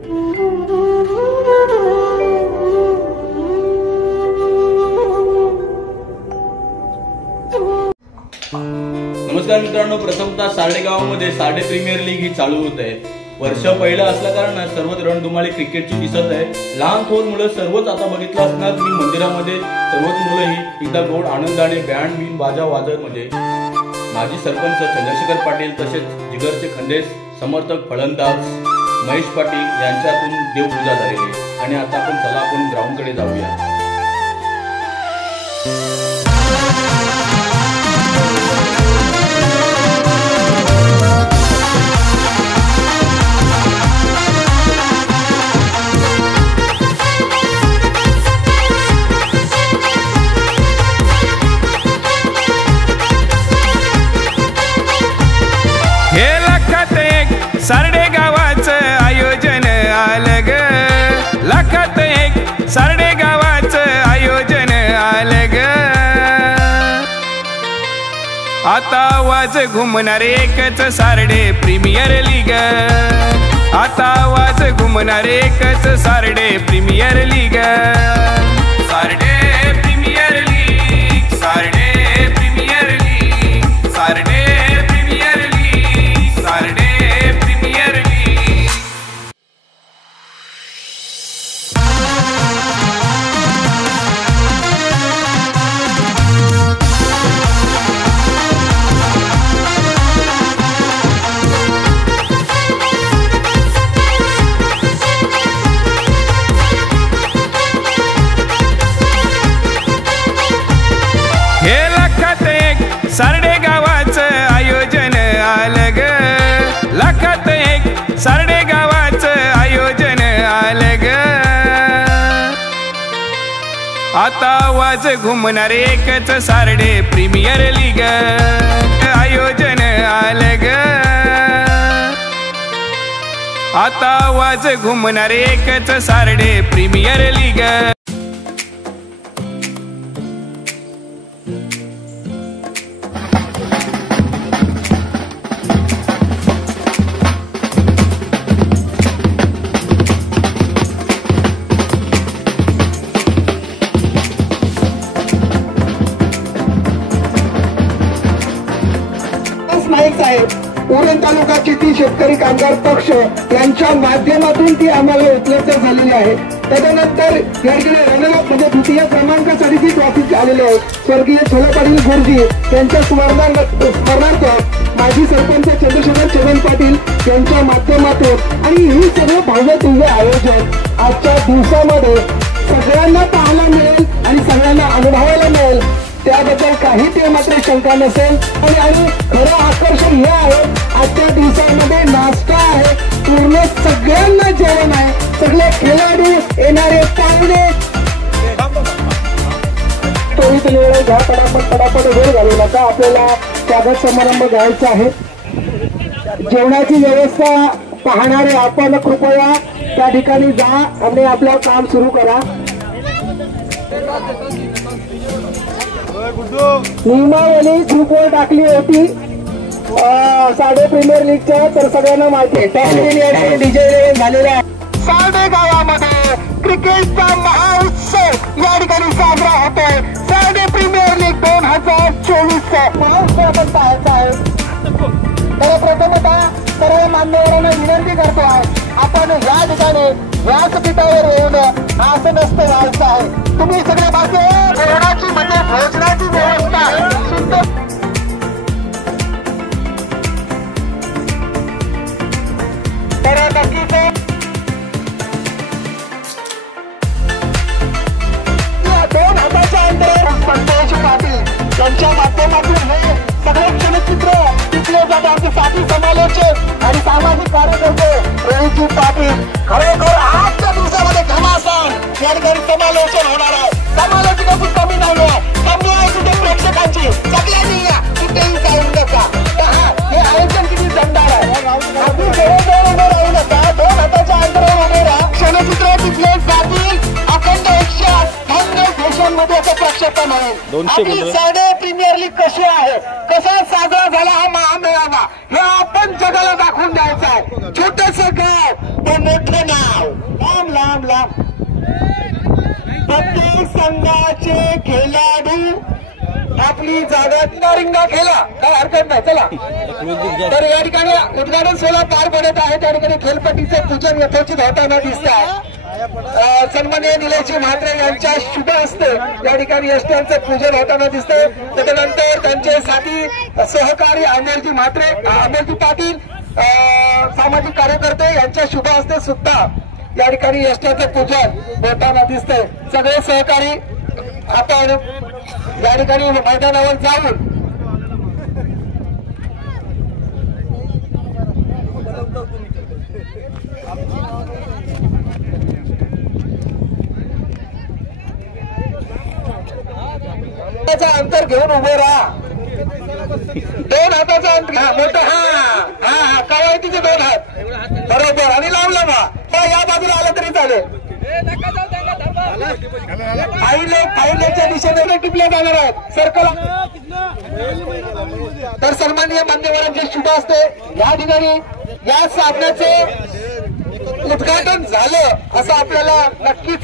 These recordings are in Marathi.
नमस्कार मित्रांनो, प्रथमतः सार्डे गावामध्ये सार्डे प्रीमियर लीग ही चालू होत आहे। वर्ष पहिलं असल्या कारणाने सर्वच रणधुमाळी क्रिकेटची दिसत आहे। लहान थोर मुलं सर्वच आता बघितलं असणार की मंदिरामध्ये सर्वच मुलं ही एकदा गोड आनंदाने बँड बीन बाजा वाजत म्हणजे माजी सरपंच चंद्रशेखर पाटील तसेच जिगरचे खंडेस समर्थक फलंदाज महेश पाटील यांच्यातून देवपूजा झालेली आणि आता आपण ग्राउंडकडे जाऊया। सार्डे गावाचं आयोजन आलं ग, लाखात एक सार्डे गावाचं आयोजन आलं ग। आता आवाज घुमणार एकच सार्डे प्रीमियर लीग, आता आवाज घुमणार एकच Sarde premier league. Sarde premier league, Sarde premier league, Sarde premier league, Sarde Sarde गावाचं आयोजन आलं ग, लाखात एक सार्डे गावाचं आयोजन आलं ग। आता आवाज घुमणार एकच सार्डे प्रीमियर लीग, आयोजन आलं ग। आता आवाज घुमणार एकच सार्डे प्रीमियर लीग। उरण तालुका चिखली शेतकरी कामगार पक्ष यांच्या माध्यमातून ती आम्हाला उपलब्ध झालेली आहे। तदनंतर या ठिकाणी रनरअप म्हणजे द्वितीय क्रमांकासाठी जी ट्रॉफी आलेली आहे स्वर्गीय छोला पाटील गुरुजी यांच्या स्मरणार्थ माजी सरपंच चंद्रशेखर पाटील यांच्या माध्यमातून आणि ही सगळं भव्य दिव्य आयोजन आजच्या दिवसामध्ये सगळ्यांना पाहायला मिळेल आणि सगळ्यांना अनुभवायला मिळेल, त्याबद्दल काही ते मात्र शंका नसेल। आणि खरं आकर्षण हे आहे आजच्या दिवसामध्ये नाश्ता आहे, पूर्ण सगळ्यांना जेवण आहे, सगळे खेळाडू येणारे पाहुणे तोही वेळ घ्या, पटापट वेळ घालू नका, आपल्याला स्वागत समारंभ घ्यायचा आहे। जेवणाची व्यवस्था पाहणारे आपण कृपया त्या ठिकाणी जा आणि आपलं काम सुरू करा। नियमावली ग्रुपवर टाकली होती सार्डे प्रीमियर लीगच्या, तर सगळ्यांना माहिती आहे डीजे झालेला आहे। सार्डे गावामध्ये क्रिकेटचा महाउत्सव या ठिकाणी साजरा होतोय। सार्डे प्रीमियर लीग 2024 महाउत्सव आपण पाहायचा आहे। तर प्रथमतः सर्व मान्यवरांना विनंती करतो आहे आपण या ठिकाणी व्यासपीठावर येऊन आसन व्हायचं आहे। तुम्ही सगळे बाकी जेवणाची म्हणजे भोजनाची व्यवस्था सुद्धा तर नक्कीच दोन हाताच्या अंतरावर संतोष पाटील यांच्या माध्यमातून हे सगळे क्षणचित्र टिकले जातात। साथी समालोचक आणि सामाजिक कार्यकर्ते रोहितजी पाटील खरोखर आजच्या दिवसामध्ये घमासान या ठिकाणी समालोचन होणार आहे। समालोचकाची कमी नाही आहे, कमी आहे तिथे प्रेक्षकांची, सगळ्यांनी या कुठेही जाऊ नका। हे आयोजन किती दमदार आहे, अगदी जवळजवळ उभे राहू नका, दोन हाताच्या अंतरावर उभे राहा। क्षणचित्र टिकले जातील, अखंड 158 देशांमध्ये असं प्रक्षेपण होईल। आपली सार्डे प्रीमियर लीग कशी आहे, कसा साजरा झाला हा महामेळावा, हे आपण जगाला दाखवून द्यायचा आहे। छोटस गाव पण मोठं नाव। संघाचे खेळाडू आपली जागा तिनारिंगा खेळा, काय हरकत नाही. चला, तर या ठिकाणी उद्घाटन सोहळा पार पडत आहे. त्या ठिकाणी खेळपट्टीचे पूजन यथोचित होताना दिसत आहे. सन्माननीय निलेशजी म्हात्रे यांच्या शुभ हस्ते या ठिकाणी यष्ट्यांचं पूजन होताना दिसतंय. त्याच्यानंतर त्यांचे साथी सहकारी अमोलजी म्हात्रे, अमोलजी पाटील सामाजिक कार्यकर्ते यांच्या शुभ हस्ते सुद्धा या ठिकाणी यष्ट्यांचं पूजन होताना दिसतंय. सगळे सहकारी आपण या ठिकाणी मैदानावर जाऊन अंतर घेऊन उभे राहा. 2 हाताचा अंतर, हा मोठं, हा कवायतीचे 2 हात बरोबर आणि लावला बा या बाजूला आलं तरी चालेल. फाईलच्या दिशेने टिपल्या जाणार आहेत सर्कल. तर सन्माननीय मान्यवरांचे शुभ असते या ठिकाणी या सामन्याचे उद्घाटन झालं असं आपल्याला नक्कीच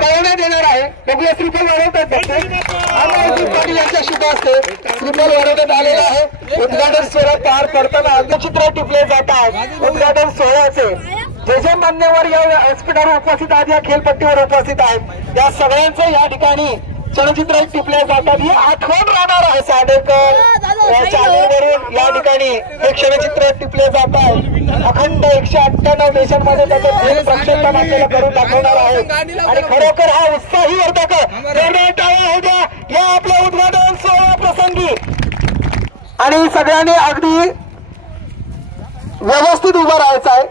कळवण्यात येणार आहे. बघूया श्रीफल वाढवतात अमोलजी पाटील यांच्या शुभ असते श्रीफल वाढवण्यात आलेला आहे. उद्घाटन सोहळा पार पडताना अंगचित्र टिपले जात आहेत. उद्घाटन सोहळ्याचे जे मान्यवर या व्यासपीठावर उपस्थित आहेत, या खेळपट्टीवर उपस्थित आहेत, या सगळ्यांचे या ठिकाणी चलचित्र टिपल्या जातात. ही आठवण राहणार आहे. साडेकर चॅनेलवरून या ठिकाणी हे क्षणचित्र टिपले जात आहे. अखंड 198 देशांमध्ये त्याचं थेट प्रक्षेपण आपल्याला करून दाखवणार आहे. आणि खरोखर हा उत्साही वर्धक होत्या या आपल्या उद्घाटन सोहळा प्रसंगी. आणि सगळ्यांनी अगदी व्यवस्थित उभं राहायचं आहे.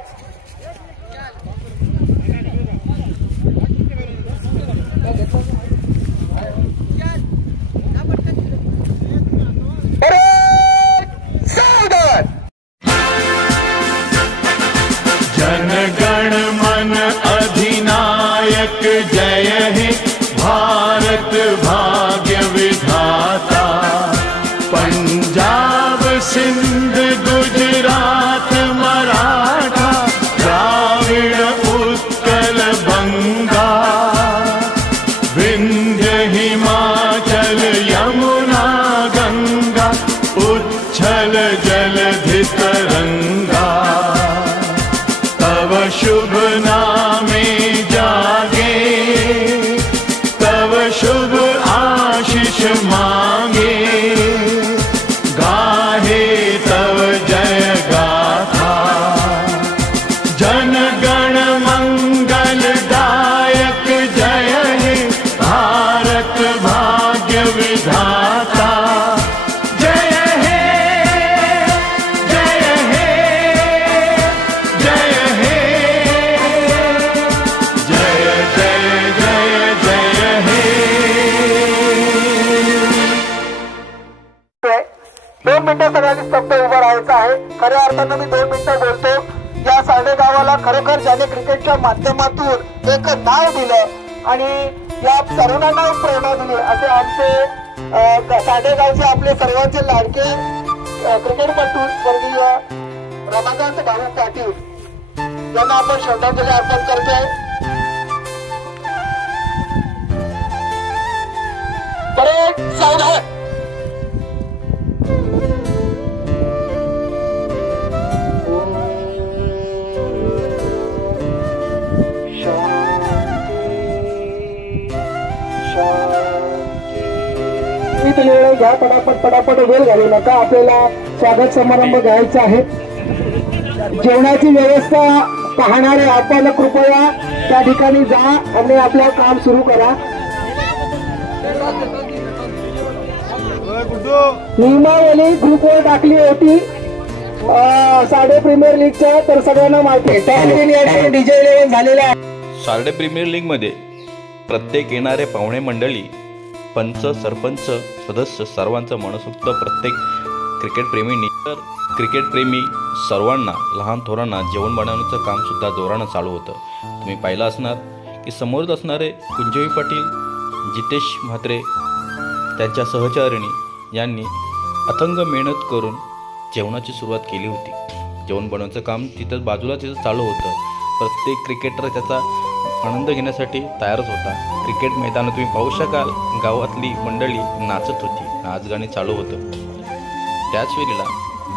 जनगण मन अधिनायक जय हे भारत भाग्य विधाता. पंजाब सिंध गुजरात मराठा द्राविड उत्कल बंगा. विंध्य हिमाचल यमुना गंगा उच्छल जलधि तरंगा. तव शुभ नामे जागे तव शुभ आशीष मांगे. गाहे तव जय गाथा जनगण मंगलदायक जय हे भारत भाग्य विधाता. सगळ्यांनी स्तब्ध उभं राहायचं आहे. खऱ्या अर्थानं मी 2 मिनिटं बोलतो. या साडे गावाला खरोखर ज्याने क्रिकेटच्या माध्यमातून एक नाव दिलं आणि या तरुणांना प्रेरणा दिली असे आमचे साडेगावचे आपले सर्वांचे लाडके क्रिकेटपटू स्वर्गीय रमाकांत भाऊ पाटील यांना आपण श्रद्धांजली अर्पण करतोय. बरे सावधान. घ्या पटापट वेळ घालू नका. आपल्याला स्वागत समारंभ घ्यायचा आहे. जेवणाची व्यवस्था पाहणारे आपण कृपया त्या ठिकाणी जा आणि आपलं काम सुरू करा. नियमावली ग्रुपवर टाकली होती साडे प्रीमियर लीगच्या, तर सगळ्यांना माहिती आहे. डीजे 11 झालेला आहे. सार्डे प्रीमियर लीग मध्ये प्रत्येक येणारे पाहुणे मंडळी, पंच, सरपंच, सदस्य सर्वांचं मनसोक्त प्रत्येक क्रिकेटप्रेमींनी, तर क्रिकेटप्रेमी सर्वांना, लहान थोरांना जेवण बनवण्याचं काम सुद्धा जोरानं चालू होतं. तुम्ही पाहिलं असणार की समोरच असणारे कुंजवी पाटील, जितेश म्हात्रे त्यांच्या सहचारिणी यांनी अथंग मेहनत करून जेवणाची सुरुवात केली होती. जेवण बनवण्याचं काम तिथं बाजूला चालू होतं. प्रत्येक क्रिकेटर त्याचा आनंद घेण्यासाठी तयारच होता. क्रिकेट मैदानात तुम्ही पाहू शकाल गावातली मंडळी नाचत होती, नाचगाणी चालू होतं. त्याच वेळेला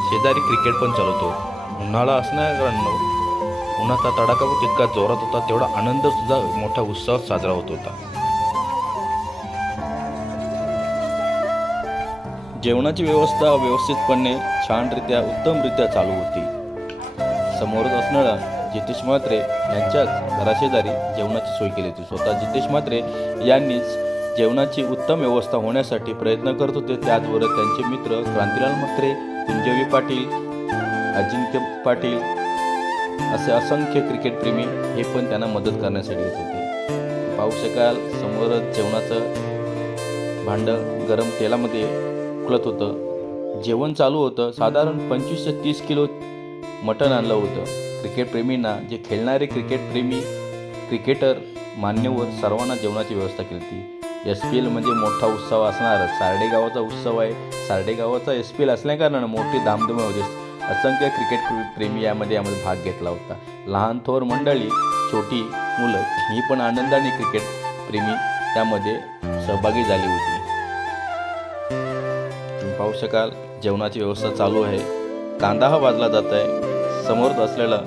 शेजारी क्रिकेट पण चालवतो. उन्हाळा असण्याकारणानं उन्हाचा तडाखा पण तितका जोरात होता, तेवढा आनंद सुद्धा मोठा उत्साह साजरा होत होता. जेवणाची व्यवस्था व्यवस्थितपणे छानरित्या उत्तमरित्या चालू होती. समोरच असणारा जितेश म्हात्रे यांच्याच घराशेजारी जेवणाची सोय केली होती. स्वतः जितेश म्हात्रे यांनीच जेवणाची उत्तम व्यवस्था होण्यासाठी प्रयत्न करत होते. त्याचबरोबर त्यांचे मित्र क्रांतीलाल म्हात्रे, कुंजवी पाटील, अजिंक्य पाटील असे असंख्य क्रिकेटप्रेमी हे पण त्यांना मदत करण्यासाठी येत होते. पाहू शकाल समोरच जेवणाचं भांडं गरम तेलामध्ये उकळत होतं. जेवण चालू होतं. साधारण 25 ते 30 किलो मटण आणलं होतं. क्रिकेटप्रेमींना, जे खेळणारे क्रिकेटप्रेमी, क्रिकेटर, मान्यवर सर्वांना जेवणाची व्यवस्था केली होती. SPL म्हणजे मोठा उत्सव असणार. सार्डे गावाचा उत्सव आहे. सार्डे गावाचा SPL असल्याकारणानं मोठी धामधूम होते. असंख्य क्रिकेट यामध्ये भाग घेतला होता. लहान थोर मंडळी, छोटी मुलं ही पण आनंदाने क्रिकेट प्रेमी त्यामध्ये सहभागी झाली होती. तुम्ही पाहू शकाल जेवणाची व्यवस्था चालू आहे. कांदा हा भाजला जात आहे. समोरच असलेला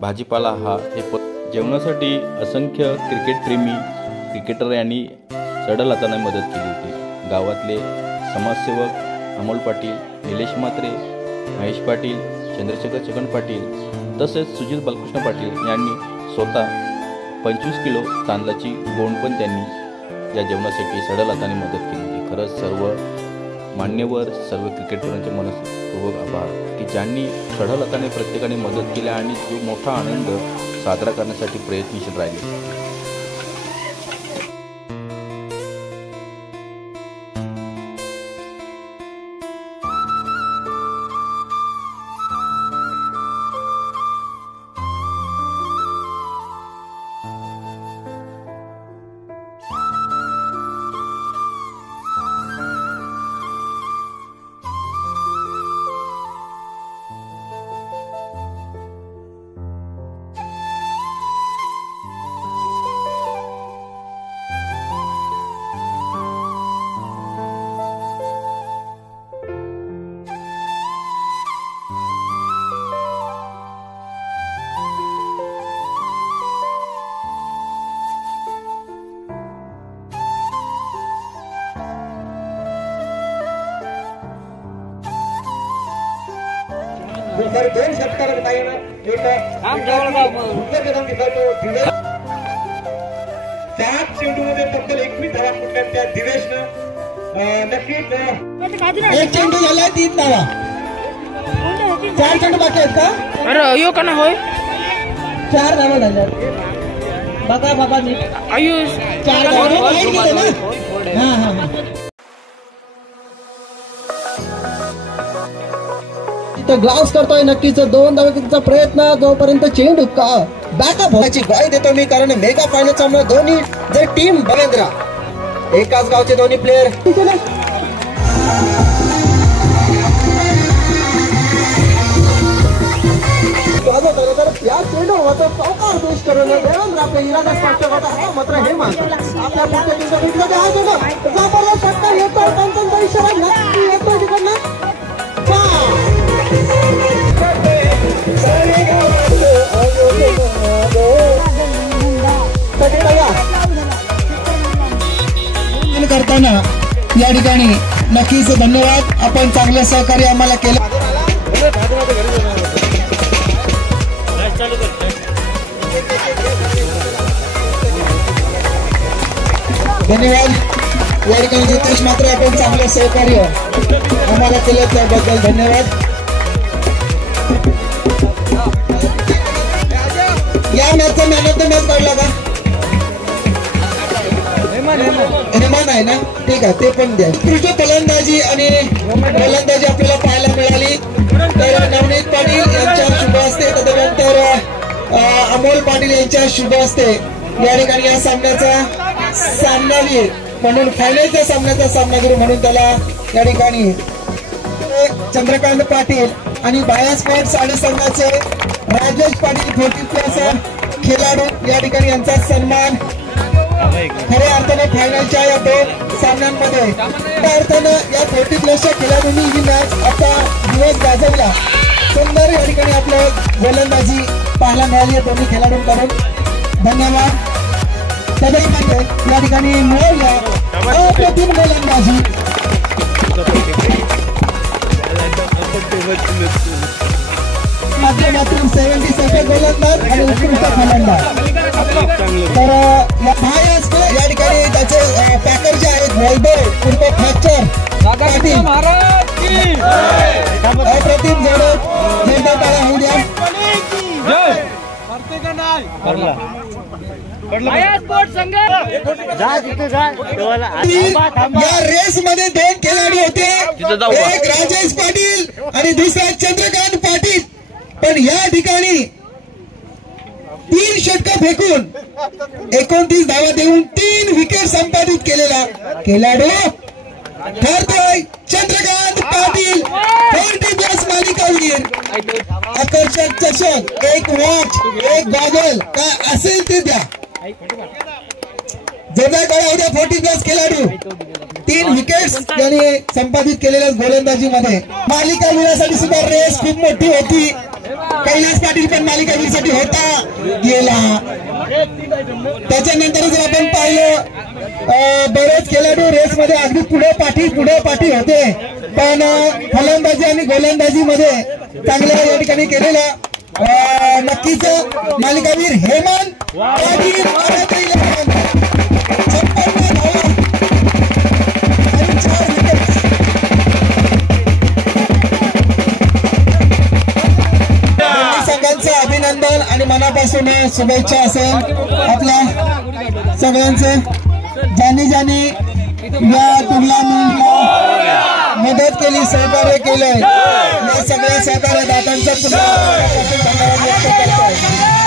भाजीपाला हा जेवणासाठी असंख्य क्रिकेटप्रेमी क्रिकेटर यांनी सडल हाताने मदत केली होती. गावातले समाजसेवक अमोल पाटील, निलेश म्हात्रे, महेश पाटील, चंद्रशेखर छगन पाटील तसेच सुजित बालकृष्ण पाटील यांनी स्वतः 25 किलो तांदळाची गोंड पण त्यांनी या जेवणासाठी सडल हाताने मदत केली होती. खरंच सर्व मान्यवर, सर्व क्रिकेटपटूंचे मनपूर्वक आभार की ज्यांनी सडल हाताने प्रत्येकाने मदत केली आणि जो मोठा आनंद साजरा करण्यासाठी प्रयत्नशील राहिले. सर 2 षटकार पाहिजे एक 7 चेंडूमध्ये तब्बल 21 धावा फुटल्या त्या दिवेशनं. नक्कीच एक चेंडू झाला 3 धावा. 4 चेंडू बाकी आहेत का? अरे यो का ना होय 4 धावा झाल्या. बघा बाबा मी आयुष 4 धावा गेले ना. हा ग्लास करतोय. नक्कीच 2 धावेचा प्रयत्न, जोपर्यंत चेंडू बॅकअप व्हायची ग्वाही देतो मी, कारण मेगा फायनल सामना दोन्ही जे टीम बवेंद्रा एकाच गावचे दोन्ही प्लेयर या चेंडू होता चौकार दोष करून देवेंद्र आपल्या इरादा स्पष्ट होता. हा मात्र हे मानतो आपल्या पुढच्या टीमच्या हा चेंडू जबरदस्त षटकार येतोय. पंचांचा इशारा नक्की येतोय तिकडनं. करताना या ठिकाणी नक्कीच धन्यवाद. आपण चांगलं सहकार्य आम्हाला केलं. धन्यवाद. या ठिकाणी जितेश मात्र आपण चांगलं सहकार्य आम्हाला केलं त्याबद्दल धन्यवाद. या मॅचचा मॅन ऑफ द मॅच काढला का? हेमान आहे ना? ठीक आहे, ते पण द्या. उत्कृष्ट फलंदाजी आणि गोलंदाजी आपल्याला पाहायला मिळाली. तर नवनीत पाटील यांच्या शुभ हस्ते, तदनंतर अमोल पाटील यांच्या शुभ हस्ते या ठिकाणी या सामन्याचा सामनावीर म्हणून, फायनलच्या सामन्याचा सामनावीर म्हणून त्याला या ठिकाणी चंद्रकांत पाटील आणि बाया स्पोर्ट्स आणि संघाचे राजेश पाटील 40+ खेळाडू या ठिकाणी यांचा सन्मान खऱ्या अर्थाने फायनलच्या या 2 सामन्यांमध्ये खऱ्या अर्थानं या 40+ खेळाडूंनी ही मॅच आता दिवस गाजवला. सुंदर या ठिकाणी आपलं गोलंदाजी पाहायला मिळाली आहे दोन्ही खेळाडूंकडून. धन्यवाद. या ठिकाणी मिळवल्या अप्रतिम गोलंदाजी. मात्र 70 गोलंदाज आणि उत्कृष्ट फलंदाज. तर या ठिकाणी त्याचे पॅकर जे आहेत वैभव उर्फ फ्रॅक्चर पाटील अप्रतिम जोरदार टाळ्या होऊ द्या. या रेस मध्ये 2 खेळाडू होते, एक राजेश पाटील आणि दुसरा चंद्रकांत पाटील. पण या ठिकाणी 3 षटकं फेकून 29 धावा देऊन 3 विकेट संपादित केलेला खेळाडू ठरतोय चंद्रकांत पाटील. 40+ मालिकावीर. आकर्षक चषक, एक वॉच, एक गॉगल, काय असेल ते द्या. जोरदार टाळ्या उद्या 40+ खेळाडू 3 विकेट्स यांनी संपादित केलेल्या गोलंदाजीमध्ये. मालिकावीरासाठी सुद्धा रेस खूप मोठी होती. कैलास पाटील पण मालिकावीरसाठी होता गेला. त्याच्यानंतर जर आपण पाहिलं बरेच खेळाडू रेस मध्ये अगदी पुढे पाठी होते. पण फलंदाजी आणि गोलंदाजी मध्ये चांगल्या या ठिकाणी केलेल्या नक्कीच मालिकावीर हेमंत पाटील 56 धावा आणि 4 विकेट्स. संघांचं अभिनंदन आणि मनापासून शुभेच्छा असेल आपल्या सगळ्यांचे. ज्यांनी या टुर्नामेंटला मदत केली, सहकार्य केलंय, या सगळ्या सहकार्यदात्यांचा पुन्हा धन्यवाद व्यक्त करतोय.